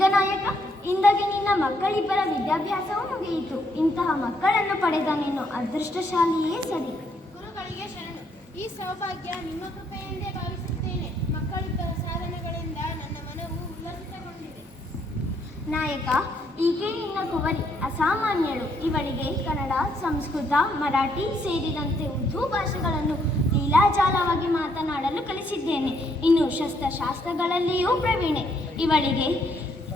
ಲಿಂಗನಾಯಕ, ಇಂದಾಗಿ ನಿನ್ನ ಮಕ್ಕಳಿಬ್ಬರ ವಿದ್ಯಾಭ್ಯಾಸವೂ ಮುಗಿಯಿತು. ಇಂತಹ ಮಕ್ಕಳನ್ನು ಪಡೆದ ನೀನು ಅದೃಷ್ಟಶಾಲಿಯೇ ಸರಿ. ಗುರುಗಳಿಗೆ ಶರಣು. ಈ ಸೌಭಾಗ್ಯ ನಿಮ್ಮ ಕೃಪೆಯೆಂದೇ ಭಾವಿಸುತ್ತೇನೆ. ಮಕ್ಕಳಿಬ್ಬರ ಸಾಧನೆಗಳಿಂದ ನನ್ನ ಮನವು ಉಲ್ಲಸಿತಗೊಂಡಿದೆ. ನಾಯಕ, ಈಕೆ ನಿನ್ನ ಕುವರಿ ಅಸಾಮಾನ್ಯಳು. ಇವಳಿಗೆ ಕನ್ನಡ, ಸಂಸ್ಕೃತ, ಮರಾಠಿ ಸೇರಿದಂತೆ ಉರ್ದು ಭಾಷೆಗಳನ್ನು ಲೀಲಾಜಾಲವಾಗಿ ಮಾತನಾಡಲು ಕಲಿಸಿದ್ದೇನೆ. ಇನ್ನು ಶಸ್ತ್ರಶಾಸ್ತ್ರಗಳಲ್ಲಿಯೂ ಪ್ರವೀಣೆ. ಇವಳಿಗೆ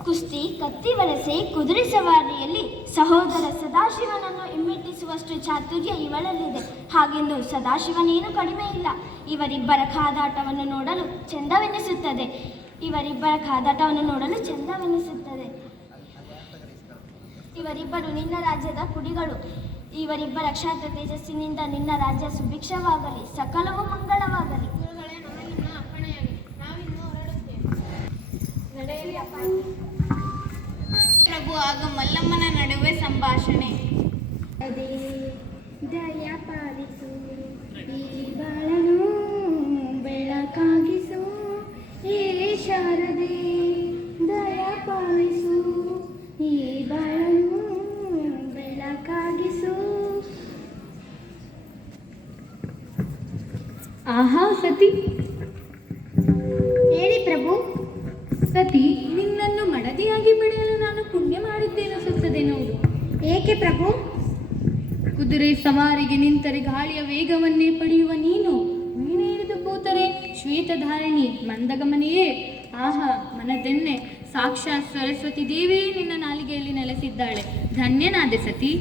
ಕುಸ್ತಿ, ಕತ್ತಿವರಸೆ, ಕುದುರೆ ಸವಾರಿಯಲ್ಲಿ ಸಹೋದರ ಸದಾಶಿವನನ್ನು ಹಿಮ್ಮೆಟ್ಟಿಸುವಷ್ಟು ಚಾತುರ್ಯ ಇವಳಲ್ಲಿದೆ. ಹಾಗೆಂದು ಸದಾಶಿವನೇನು ಕಡಿಮೆ ಇಲ್ಲ. ಇವರಿಬ್ಬರ ಕಾದಾಟವನ್ನು ನೋಡಲು ಚೆಂದವೆನಿಸುತ್ತದೆ. ಇವರಿಬ್ಬರು ನಿನ್ನ ರಾಜ್ಯದ ಕುಡಿಗಳು. ಇವರಿಬ್ಬರ ಕ್ಷಾತ್ರ ತೇಜಸ್ಸಿನಿಂದ ನಿನ್ನ ರಾಜ್ಯ ಸುಭಿಕ್ಷವಾಗಲಿ, ಸಕಲವೂ ಮಂಗಳವಾಗಲಿ. ಗುರುಗಳೇ, ನಮಗಿನ್ನ ಅಪ್ಪಣೆಯಾಗಿ ನಾವಿನ್ನೂ ಹೊರಡುತ್ತೇವೆ. ನಡೆಯಲಿ ಅಪ್ಪ. ಪ್ರಭು ಹಾಗೂ ಮಲ್ಲಮ್ಮನ ನಡುವೆ ಸಂಭಾಷಣೆ. ದಯ ಪಾಲಿಸು, ಈ ಬಾಳನು ಬೆಳಕಾಗಿಸು. ಏ ಶಾರದೆ, ದಯ ಪಾಲಿಸು, ಈ ಬಾಳನು ಬೆಳಕಾಗಿಸು. ಆಹಾ ಸತಿ. ಹೇಳಿ ಪ್ರಭು. ಸತಿ, ನಿನ್ನನ್ನು ಮಡದಿಯಾಗಿ ಪಡೆಯಲು ನಾನು ಪುಣ್ಯ ಮಾಡಿದ್ದೇನಿಸುತ್ತದೆ ನೋಡು. ಏಕೆ ಪ್ರಭು? ಕುದುರೆ ಸವಾರಿಗೆ ನಿಂತರೆ ಗಾಳಿಯ ವೇಗವನ್ನೇ ಪಡೆಯುವ ನೀನು, ವೀಣೆ ಹಿಡಿದು ಕೂತರೆ ಶ್ವೇತಧಾರಿಣಿ ಮಂದಗಮನೆಯೇ. ಆಹಾ ಮನದೆನ್ನೆ, ಸಾಕ್ಷಾತ್ ಸರಸ್ವತಿ ದೇವಿಯೇ ನಿನ್ನ ನಾಲಿಗೆಯಲ್ಲಿ ನೆಲೆಸಿದ್ದಾಳೆ. ಧನ್ಯನಾದೆ ಸತಿ.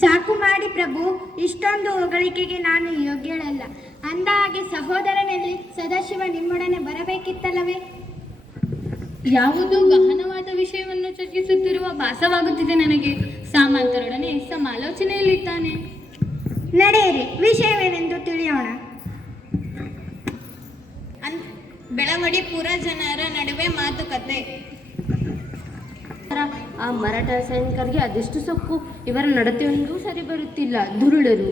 ಸಾಕು ಮಾಡಿ ಪ್ರಭು, ಇಷ್ಟೊಂದು ಹೊಗಳಿಕೆಗೆ ನಾನು ಯೋಗ್ಯಳಲ್ಲ. ಅಂದ ಹಾಗೆ ಸಹೋದರನಲ್ಲಿ ಸದಾಶಿವ ನಿಮ್ಮೊಡನೆ ಬರಬೇಕಿತ್ತಲ್ಲವೇ? ಯಾವುದೋ ಗಹನವಾದ ವಿಷಯವನ್ನು ಚರ್ಚಿಸುತ್ತಿರುವ ಭಾಸವಾಗುತ್ತಿದೆ ನನಗೆ. ಸಾಮಂತರೊಡನೆ ಸಮಾಲೋಚನೆಯಲ್ಲಿದ್ದಾನೆ. ನಡೆಯಿರಿ, ವಿಷಯವೇನೆಂದು ತಿಳಿಯೋಣ. ಬೆಳವಡಿ ಪುರ ಜನರ ನಡುವೆ ಮಾತುಕತೆ. ಆ ಮರಾಠ ಸೈನಿಕರಿಗೆ ಅದೆಷ್ಟು ಸೊಕ್ಕು. ಇವರ ನಡತೆಯೊಂದೂ ಸರಿ ಬರುತ್ತಿಲ್ಲ. ದುರುಳರು.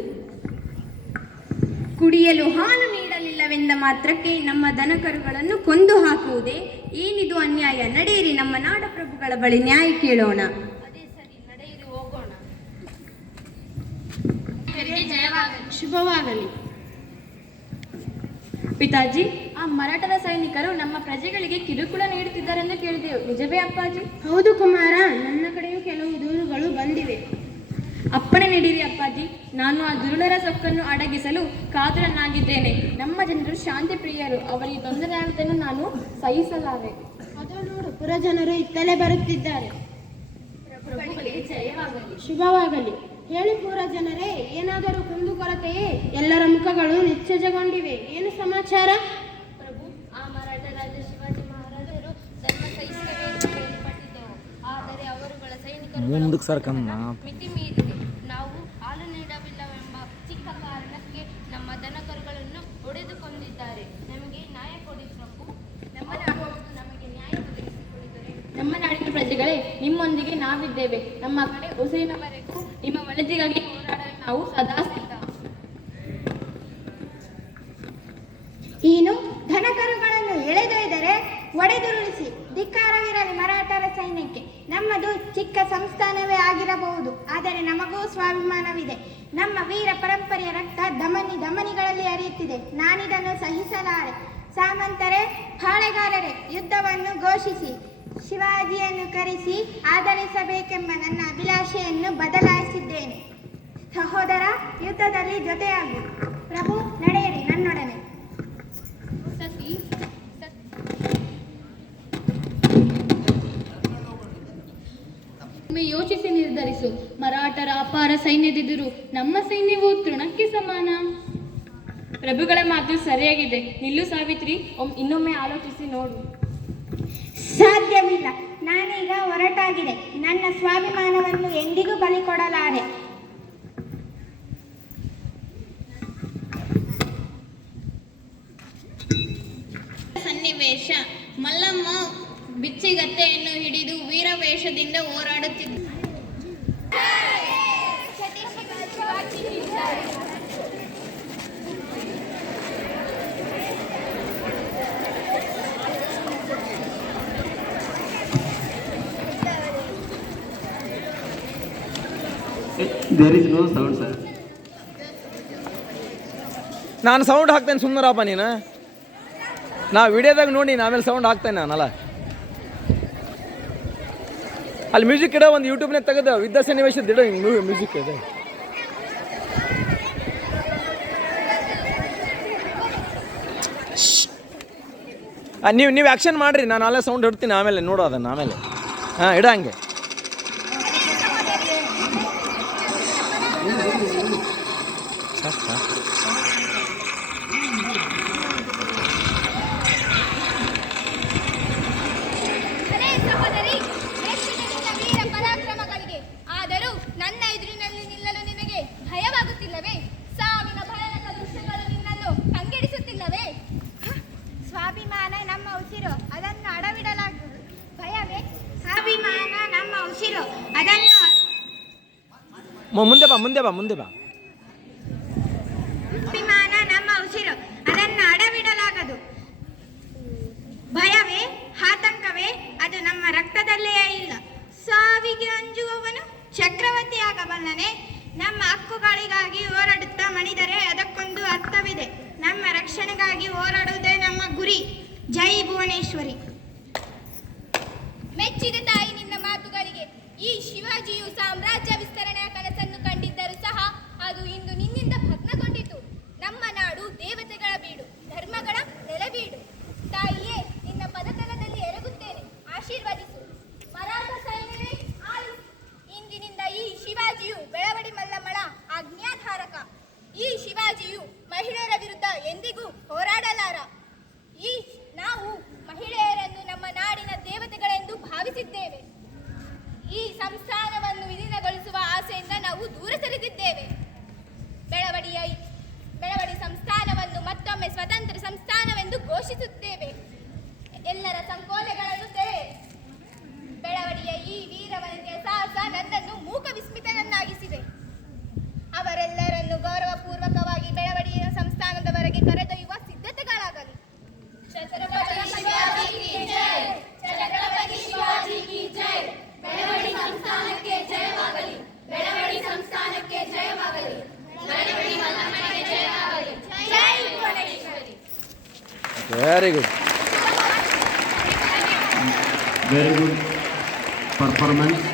ಕುಡಿಯಲು ಹಾಲು ನೀಡಲಿಲ್ಲವೆಂದ ಮಾತ್ರಕ್ಕೆ ನಮ್ಮ ದನಕರುಗಳನ್ನು ಕೊಂದು ಹಾಕುವುದೇ? ಏನಿದು ಅನ್ಯಾಯ? ನಡೆಯಿರಿ, ನಮ್ಮ ನಾಡಪ್ರಭುಗಳ ಬಳಿ ನ್ಯಾಯ ಕೇಳೋಣ. ಅದೇ ಸರಿ, ನಡೆಯಿರಿ, ಹೋಗೋಣ. ಶುಭವಾಗಲಿ. ಪಿತಾಜಿ, ಆ ಮರಾಠರ ಸೈನಿಕರು ನಮ್ಮ ಪ್ರಜೆಗಳಿಗೆ ಕಿರುಕುಳ ನೀಡುತ್ತಿದ್ದಾರೆಂದು ಕೇಳಿದೆವು. ನಿಜವೇ ಅಪ್ಪಾಜಿ? ಹೌದು ಕುಮಾರ, ನನ್ನ ಕಡೆಯೂ ಕೆಲವು ದೂರುಗಳು ಬಂದಿವೆ. ಅಪ್ಪಣೆ ನೀಡಿರಿ ಅಪ್ಪಾಜಿ. ನಾನು ಆ ದುರುಳರ ಸೊಕ್ಕನ್ನು ಅಡಗಿಸಲು ಕಾತುರನಾಗಿದ್ದೇನೆ. ನಮ್ಮ ಜನರು ಶಾಂತಿ ಪ್ರಿಯರು. ಅವರಿಗೆ ತೊಂದರೆ ಆಗುವುದನ್ನು ನಾನು ಸಹಿಸಲಾರೆ. ಅದು ನೋಡು, ಪುರಜನರು ಇತ್ತಲೇ ಬರುತ್ತಿದ್ದಾರೆ. ಶುಭವಾಗಲಿ. ಹೇಳಿ ಪೂರ ಜನರೇ, ಏನಾದರೂ ಕುಂದುಕೊರತೆಯೇ? ಎಲ್ಲರ ಮುಖಗಳು ನಿಶ್ಚಯಗೊಂಡಿವೆ. ಏನು ಸಮಾಚಾರ? ಪ್ರಭು, ಆ ಮರಾಠ ರಾಜ ಶಿವಾಜಿ ಮಹಾರಾಜರು ಧರ್ಮ ಸಹಿಷ್ಣುತೆಯನ್ನು ಕೇಳಿಪಟ್ಟಿದ್ದೆವು. ಆದರೆ ಅವರುಗಳ ಸೈನಿಕರು ಮಿತಿ ಮೀರಿದೆ. ನಾವು ಹಾಲು ನೀಡವಿಲ್ಲವೆಂಬ ಚಿಕ್ಕ ಕಾರಣಕ್ಕೆ ನಮ್ಮ ದನಕರುಗಳನ್ನು ಹೊಡೆದುಕೊಂಡಿದ್ದಾರೆ. ನಮಗೆ ನ್ಯಾಯ ಕೊಡಿ ಪ್ರಭು. ನಮಗೆ ನ್ಯಾಯ ಒದಗಿಸಿಕೊಡಿದರೆ ನಮ್ಮ ನಾಡಿನ ಪ್ರಜೆಗಳೇ, ನಿಮ್ಮೊಂದಿಗೆ ನಾವಿದ್ದೇವೆ. ನಮ್ಮ ಕಡೆ ಉಸಿರಿನವರೆಗೂ ನಿಮ್ಮ ಒಳಿತಿಗಾಗಿ ಹೋರಾಡಲು ನಾವು ಸದಾ ಸಿದ್ಧ. ಏನು, ಧನಕರುಗಳನ್ನು ಎಳೆದೊಯ್ದರೆ ಒಡೆದುರುಳಿಸಿ ಧಿಕ್ಕಾರವಿರಲಿ ಮರಾಠರ ಸೈನ್ಯಕ್ಕೆ. ನಮ್ಮದು ಚಿಕ್ಕ ಸಂಸ್ಥಾನವೇ ಆಗಿರಬಹುದು, ಆದರೆ ನಮಗೂ ಸ್ವಾಭಿಮಾನವಿದೆ. ನಮ್ಮ ವೀರ ಪರಂಪರೆಯ ರಕ್ತ ಧಮನಿಗಳಲ್ಲಿ ಹರಿಯುತ್ತಿದೆ. ನಾನಿದನ್ನು ಸಹಿಸಲಾರೆ. ಸಾಮಂತರೇ, ಪಾಳೆಗಾರರೇ, ಯುದ್ಧವನ್ನು ಘೋಷಿಸಿ ಶಿವಾಜಿಯನ್ನು ಕರೆಸಿ ಆಧರಿಸಬೇಕೆಂಬ ನನ್ನ ಅಭಿಲಾಷೆಯನ್ನು ಬದಲಾಯಿಸಿದ್ದೇನೆ. ಸಹೋದರ, ಯುದ್ಧದಲ್ಲಿ ಜೊತೆಯಾಗು. ಪ್ರಭು, ನಡೆಯಿರಿ ನನ್ನೊಡನೆ. ಸತಿ, ಯೋಚಿಸಿ ನಿರ್ಧರಿಸು. ಮರಾಠರ ಅಪಾರ ಸೈನ್ಯದಿದ್ದರೂ ನಮ್ಮ ಸೈನ್ಯವು ತೃಣಕ್ಕೆ ಸಮಾನ. ಪ್ರಭುಗಳ ಮಾತು ಸರಿಯಾಗಿದೆ. ನಿಲ್ಲು ಸಾವಿತ್ರಿ, ಇನ್ನೊಮ್ಮೆ ಆಲೋಚಿಸಿ ನೋಡು. ಸಾಧ್ಯವಿಲ್ಲ. ನಾನೀಗ ಹೊರಟಾಗಿದೆ. ನನ್ನ ಸ್ವಾಭಿಮಾನವನ್ನು ಎಂದಿಗೂ ಬಲಿ ಕೊಡಲಾರೆ. ಸನ್ನಿವೇಶ. ಮಲ್ಲಮ್ಮ ಬಿಚ್ಚಿಗತ್ತೆಯನ್ನು ಹಿಡಿದು ವೀರವೇಷದಿಂದ ಹೋರಾಡುತ್ತಿದ್ದ. There is no sound sir. ನಾನು ಸೌಂಡ್ ಹಾಕ್ತೇನೆ, ಸುಮ್ಮನರಪ್ಪ ನೀನು. ನಾ ವಿಡಿಯೋದಾಗ ನೋಡಿ ಆಮೇಲೆ ಸೌಂಡ್ ಹಾಕ್ತೇನೆ ನಾನಲ್ಲ. ಅಲ್ಲಿ ಮ್ಯೂಸಿಕ್ ಇಡೋ ಒಂದು ಯೂಟ್ಯೂಬ್ನಾಗ ತೆಗೆದು ವಿದ್ಯಾ ಸನ್ನಿವೇಶದ ಇಡೋ ಮ್ಯೂಸಿಕ್ ಇದೆ. ನೀವು ಆ್ಯಕ್ಷನ್ ಮಾಡಿರಿ, ನಾನು ಅಲ್ಲೇ ಸೌಂಡ್ ಇಡ್ತೀನಿ ಆಮೇಲೆ ನೋಡೋ ಅದನ್ನು ಆಮೇಲೆ. ಹಾಂ ಇಡ ಹಂಗೆ. ಅರೇ ಸಹೋದರಿ, ಮೆಚ್ಚಿದೆ ನಿನ್ನ ವೀರ ಪರಾಕ್ರಮಗಳಿಗೆ. ಆದರೂ ನನ್ನ ಎದುರಿನಲ್ಲಿ ನಿಲ್ಲಲು ನಿನಗೆ ಭಯವಾಗುತ್ತಿಲ್ಲವೇ? ಸಾವಿನ ಭಯಾನಕ ದೃಶ್ಯಗಳು ನಿನ್ನನ್ನು ಕಂಗೆಡಿಸುತ್ತಿಲ್ಲವೇ? ಸ್ವಾಭಿಮಾನ ನಮ್ಮ ಉಸಿರು, ಅದನ್ನು ಅಡವಿಡಲಾಗದು. ಭಯವೇ? ಸ್ವಾಭಿಮಾನ ನಮ್ಮ ಉಸಿರು, ಅದನ್ನು ಮುಂದೆ ಬಾ ಮುಂದೆ ಬಾ ಮುಂದೆ ಬಾ. ಅಭಿಮಾನ ನಮ್ಮ ಉಸಿರು, ಅದನ್ನು ಅಡವಿಡಲಾಗದು. ಭಯವೇ, ಆತಂಕವೇ, ಅದು ನಮ್ಮ ರಕ್ತದಲ್ಲೇ ಇಲ್ಲ. ಸಾವಿಗೆ ಅಂಜುವವನು ಚಕ್ರವರ್ತಿಯಾಗಬಲ್ಲನೆ. ನಮ್ಮ ಹಕ್ಕುಗಳಿಗಾಗಿ ಹೋರಾಡುತ್ತಾ ಮಣಿದರೆ ಅದಕ್ಕೊಂದು ಅರ್ಥವಿದೆ. ನಮ್ಮ ರಕ್ಷಣೆಗಾಗಿ ಹೋರಾಡುವುದೇ ನಮ್ಮ ಗುರಿ. ಜೈ ಭುವನೇಶ್ವರಿ. ಮೆಚ್ಚಿದ ತಾಯಿ ನಿನ್ನ ಮಾತುಗಳಿಗೆ. ಈ ಶಿವಾಜಿಯು ಸಾಮ್ರಾಜ್ಯ ವಿಸ್ತರಣೆಯ ಕನಸನ್ನು ಕಂಡಿದ್ದರೂ ಸಹ ಅದು ಇಂದು ನಿನ್ನಿಂದ ಭಗ್ನಗೊಂಡಿತು. ನಮ್ಮ ನಾಡು ದೇವತೆಗಳ ಬೀಡು, ಧರ್ಮಗಳ ನೆಲವೀಡು. ತಾಯಿಯೇ, ನಿನ್ನ ಪದತಲದಲ್ಲಿ ಎರಗುತ್ತೇನೆ, ಆಶೀರ್ವದಿಸು. ಮರಾಠ ಸೈನ್ಯವೇ ಆಲಿಸು. ಇಂದಿನಿಂದ ಈ ಶಿವಾಜಿಯು ಬೆಳವಡಿ ಮಲ್ಲಮ್ಮಳ ಆಜ್ಞಾಧಾರಕ. ಈ ಶಿವಾಜಿಯು ಮಹಿಳೆಯರ ವಿರುದ್ಧ ಎಂದಿಗೂ ಹೋರಾಡಲಾರ. ನಾವು ಮಹಿಳೆಯರನ್ನು ನಮ್ಮ ನಾಡಿನ ದೇವತೆಗಳೆಂದು ಭಾವಿಸಿದ್ದೇವೆ. ಈ ಸಂಸ್ಥಾನವನ್ನು ವಿಲೀನಗೊಳಿಸುವ ಆಸೆಯಿಂದ ನಾವು ದೂರ ಸರಿದಿದ್ದೇವೆ. ಬೆಳವಡಿ ಸಂಸ್ಥಾನವನ್ನು ಮತ್ತೊಮ್ಮೆ ಸ್ವತಂತ್ರ ಸಂಸ್ಥಾನವೆಂದು ಘೋಷಿಸುತ್ತೇವೆ. ಎಲ್ಲರ ಸಂಕೋಲೆಗಳನ್ನು ತೆರೆ. ಬೆಳವಡಿಯ ಈ ವೀರವನಿತೆಯ ಸಾಹಸ ನನ್ನನ್ನು ಮೂಕ ವಿಸ್ಮಿತನನ್ನಾಗಿಸಿದೆ. ಅವರೆಲ್ಲರನ್ನು ಗೌರವಪೂರ್ವಕವಾಗಿ ಬೆಳವಡಿಯ ಸಂಸ್ಥಾನದವರೆಗೆ ಕರೆದೊಯ್ಯುವ ಸಿದ್ಧತೆಗಳಾಗಲಿ. ಛತ್ರಪತಿ ಶಿವಾಜಿ ಕಿ ಜೈ. ಛತ್ರಪತಿ ಶಿವಾಜಿ ಕಿ ಜೈ. ಬೆಳವಡಿ ಸಂಸ್ಥಾನಕ್ಕೆ ಜಯವಾಗಲಿ. ಬೆಳವಡಿ ಸಂಸ್ಥಾನಕ್ಕೆ ಜಯವಾಗಲಿ. ಬೆಳವಡಿ ಮಲ್ಲಮ್ಮನಿಗೆ ಜಯವಾಗಲಿ. ಜೈ Bhuvaneshwari. Very good. Very good performance.